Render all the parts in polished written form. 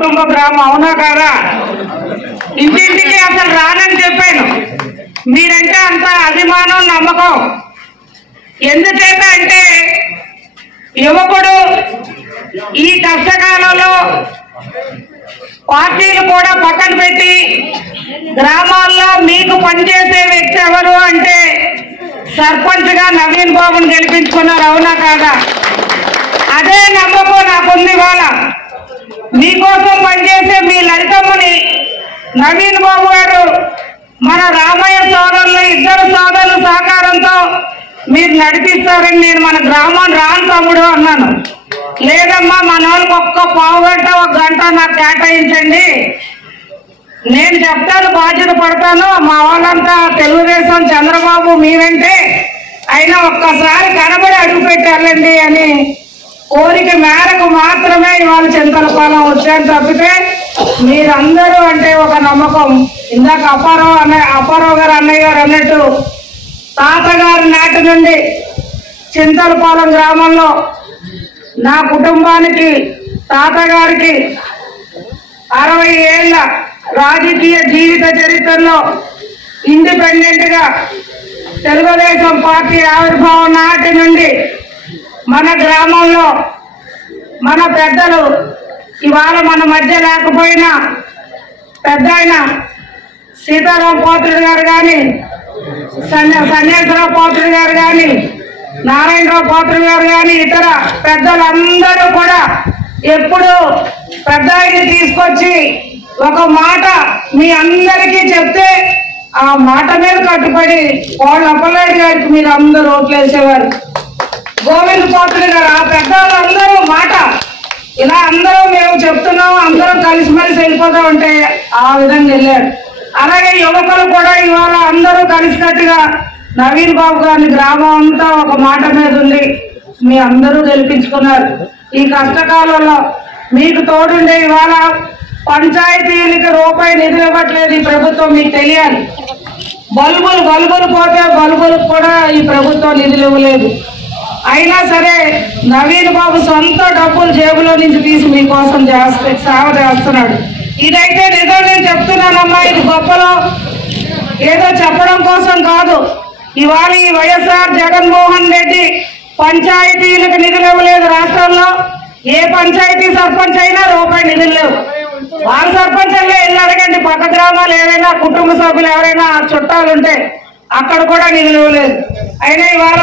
కుటుంబ గ్రామం, అవునా కాదా? ఇంటింటికి అసలు రానని చెప్పాను. మీరంటే అంత అభిమానం, నమ్మకం ఎందుచేత అంటే యువకుడు ఈ కష్టకాలంలో పార్టీలు కూడా పక్కన పెట్టి గ్రామాల్లో మీకు పనిచేసే వ్యక్తి ఎవరు అంటే సర్పంచ్ గా నవీన్ బాబుని గెలిపించుకున్నారు, అవునా కాదా? అదే నమ్మకం నాకుంది. ఇవాళ మీకోసం పనిచేసే మీ లలితమ్మని నవీన్ బాబు గారు మన రామయ్య సోదరులు, ఇద్దరు సోదరుల సహకారంతో మీరు నడిపిస్తారని నేను మన గ్రామం రాను తమ్ముడు అన్నాను. లేదమ్మా, మన వాళ్ళకి ఒక్క పావు గంట, ఒక గంట నాకు కేటాయించండి, నేను చెప్తాను, బాధ్యత పడతాను. మా వాళ్ళంతా తెలుగుదేశం, చంద్రబాబు మీరంటే అయినా ఒక్కసారి కనబడి అడుగు పెట్టాలండి అని కోరిక మేరకు మాత్రమే ఇవాళ చింతలపాలెం వచ్చాను తప్పితే మీరందరూ అంటే ఒక నమ్మకం. ఇందాక అప్పారావు గారు అన్నయ్య గారు అన్నట్టు తాతగారి నాటి నుండి చింతలపాలెం గ్రామంలో నా కుటుంబానికి, తాతగారికి 60 ఏళ్ల రాజకీయ జీవిత చరిత్రలో ఇండిపెండెంట్ గా తెలుగుదేశం పార్టీ ఆవిర్భావం నాటి నుండి మన గ్రామంలో మన పెద్దలు ఇవాళ మన మధ్య లేకపోయినా పెద్ద ఆయన సీతారాం పోతుడు గారు కానీ, సన్యాసరావు పోతుడు గారు కానీ, నారాయణరావు పోతుడు గారు కానీ, ఇతర పెద్దలందరూ కూడా ఎప్పుడు పెద్ద ఆయన్ని తీసుకొచ్చి ఒక మాట మీ అందరికీ చెప్తే ఆ మాట మీద కట్టుబడి వాళ్ళ అప్పలనాయుడు గారికి మీరు అందరూ ఓట్లు వేసేవారు. గోవింద్ పోతుడు గారు, ఆ పెద్దవాళ్ళందరూ మాట ఇలా అందరూ మేము చెప్తున్నాం, అందరం కలిసిమెలిసి వెళ్ళిపోతాం అంటే ఆ విధంగా వెళ్ళారు. అలాగే యువకులు కూడా ఇవాళ అందరూ కలిసినట్టుగా నవీన్ బాబు గారిని గ్రామం అంతా ఒక మాట మీద ఉంది, మీ అందరూ గెలిపించుకున్నారు. ఈ కష్టకాలంలో మీకు తోడుండే ఇవాళ పంచాయతీలకి రూపాయి నిధులు ఇవ్వట్లేదు ఈ ప్రభుత్వం, మీకు తెలియాలి. బల్బులు పోతే బల్బులకు కూడా ఈ ప్రభుత్వం నిధులు ఇవ్వలేదు. అయినా సరే నవీన్ బాబు సొంత డబ్బులు జేబులో నుంచి తీసి మీకోసం సేవ చేస్తున్నాడు. ఇదైతే నిజం, నేను చెప్తున్నానమ్మా, ఇది గొప్పలో ఏదో చెప్పడం కోసం కాదు. ఇవాళ ఈ వైఎస్ఆర్ జగన్మోహన్ రెడ్డి పంచాయతీలకు నిధులు ఇవ్వలేదు రాష్ట్రంలో. ఏ పంచాయతీ సర్పంచ్ అయినా రూపాయి నిధులు లేవు. వాళ్ళ సర్పంచ్గా వెళ్ళి అడగండి, పక్క గ్రామాలు ఏవైనా కుటుంబ సభ్యులు ఎవరైనా చుట్టాలు ఉంటే అక్కడ కూడా నిధులు ఇవ్వలేదు. అయినా ఇవాళ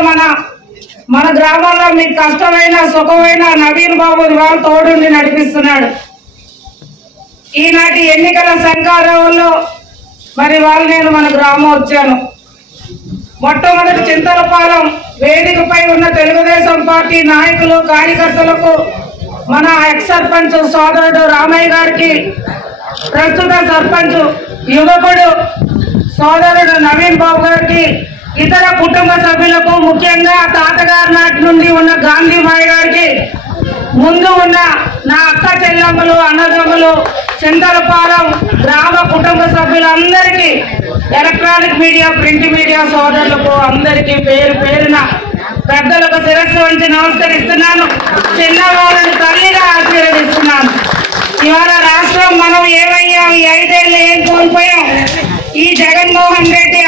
మన గ్రామాల్లో మీకు కష్టమైన సుఖమైన నవీన్ బాబు ఇవాళ తోడుండి నడిపిస్తున్నాడు. ఈనాటి ఎన్నికల సంఘారంలో మరి వాళ్ళు నేను మన గ్రామం వచ్చాను. మొట్టమొదటి చింతలపాలెం వేదికపై ఉన్న తెలుగుదేశం పార్టీ నాయకులు, కార్యకర్తలకు, మన ఎక్స్ సర్పంచ్ సోదరుడు రామయ్య గారికి, ప్రస్తుత సర్పంచ్ యువకుడు సోదరుడు నవీన్ బాబు గారికి, ఇతర కుటుంబ సభ్యులకు, ముఖ్యంగా తాతగారి నాటి నుండి ఉన్న గాంధీబాయి గారికి, ముందు ఉన్న నా అక్క చెల్లెమ్మలు, అన్నదమ్ములు, చింతలపాలెం గ్రామ కుటుంబ సభ్యులందరికీ, ఎలక్ట్రానిక్ మీడియా, ప్రింట్ మీడియా సోదరులకు అందరికీ పేరు పేరున పెద్దలకు శిరస్సు వంచి నమస్కరిస్తున్నాను. చిన్నవాళ్ళని తల్లిగా ఆశీర్వదిస్తున్నాను. ఇవాళ రాష్ట్రం మనం ఏమయ్యాం, ఈ 5 ఏళ్ళు ఏం కోల్పోయాం. ఈ జగన్మోహన్ రెడ్డి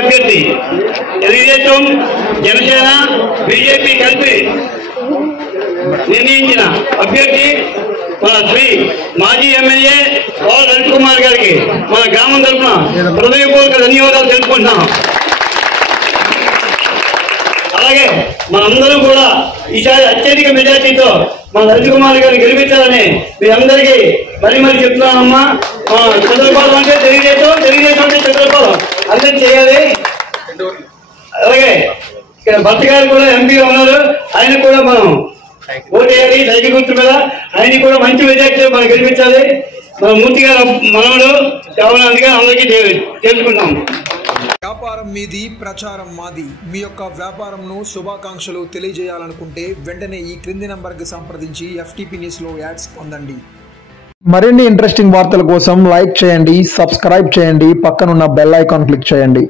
అభ్యర్థి తెలుగుదేశం, జనసేన, బీజేపీ కలిపి నిర్ణయించిన అభ్యర్థి మన శ్రీ మాజీ ఎమ్మెల్యే పోల రవికుమార్ గారికి మన గ్రామం తరఫున హృదయపూర్వక ధన్యవాదాలు తెలుపుకుంటున్నాం. అలాగే మనందరూ కూడా ఈసారి అత్యధిక మెజార్టీతో మన రవికుమార్ గారిని గెలిపించాలని మీ అందరికీ మరి చెప్తున్నానమ్మా. చంద్రపాలెం అంటే తెలుగుదేశం అంటే చంద్రపాలెం అందరూ చేయాలి. అలాగే ఇక్కడ భర్త గారు కూడా ఎంపీగా ఉన్నారు, ఆయన కూడా మనం ఓటేయాలి సైకిల్ గుర్తు మీద. ఆయన కూడా మంచి మెజార్టీతో మనం గెలిపించాలి. మన మూర్తి గారు మనవడు కావాలని అందరికీ తెలుసుకుంటాం. వ్యాపారం మీది, ప్రచారం మాది. మీ యొక్క వ్యాపారంను శుభాకాంక్షలు తెలియజేయాలనుకుంటే వెంటనే ఈ క్రింది నంబర్కి సంప్రదించి FTP న్యూస్లో యాడ్స్ పొందండి. మరిన్ని ఇంట్రెస్టింగ్ వార్తల కోసం లైక్ చేయండి, సబ్స్క్రైబ్ చేయండి, పక్కనున్న బెల్ ఐకాన్ క్లిక్ చేయండి.